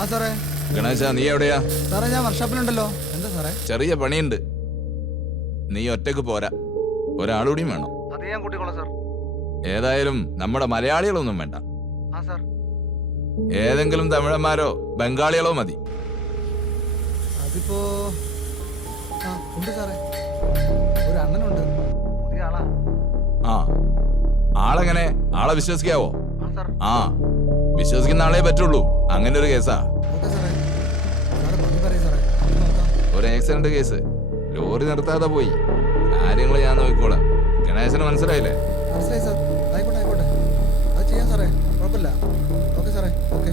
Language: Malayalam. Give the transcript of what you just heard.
ആ സാറേ. ഗണേശ നീ എവിടെയാ? സാറേ ഞാൻ വർക്ക്ഷോപ്പിലുണ്ടല്ലോ. എന്താ സാറേ? ചെറിയ പണിയുണ്ട്. നീ ഒറ്റയ്ക്ക് പോരാ. ഒരാളുകൂടിയും വേണം. അത് ഞാൻ കൂട്ടിക്കോളാം സാർ. ഏതായാലും നമ്മുടെ മലയാളികളൊന്നും വേണ്ട. ആ സാർ. ഏതെങ്കിലും തമിഴന്മാരോ ബംഗാളികളോ മതി. അതിപ്പോ ആ ഉണ്ട് സാറേ. ഒരു അണ്ണനുണ്ട്. പുതിയ ആളാ. ആ. ആളെങ്ങനെ? ആളെ വിശ്വസിക്കാവോ? ആ സാർ. ആ. വിശ്വസിക്കുന്ന ആളെ പറ്റുള്ളൂ. അങ്ങനെ ഒരു കേസാ ഒരു ആക്സിഡന്റ് കേസ് ലോറി നിർത്താതെ പോയി. കാര്യങ്ങൾ ഞാൻ നോക്കിക്കോളാം. ഗണേശന് മനസ്സിലായില്ലേ? മനസ്സിലായി സാർ. ആയിക്കോട്ടെ ആയിക്കോട്ടെ. അത് ചെയ്യാം സാറേ. കുഴപ്പമില്ല. ഓക്കെ സാറേ. ഓക്കെ.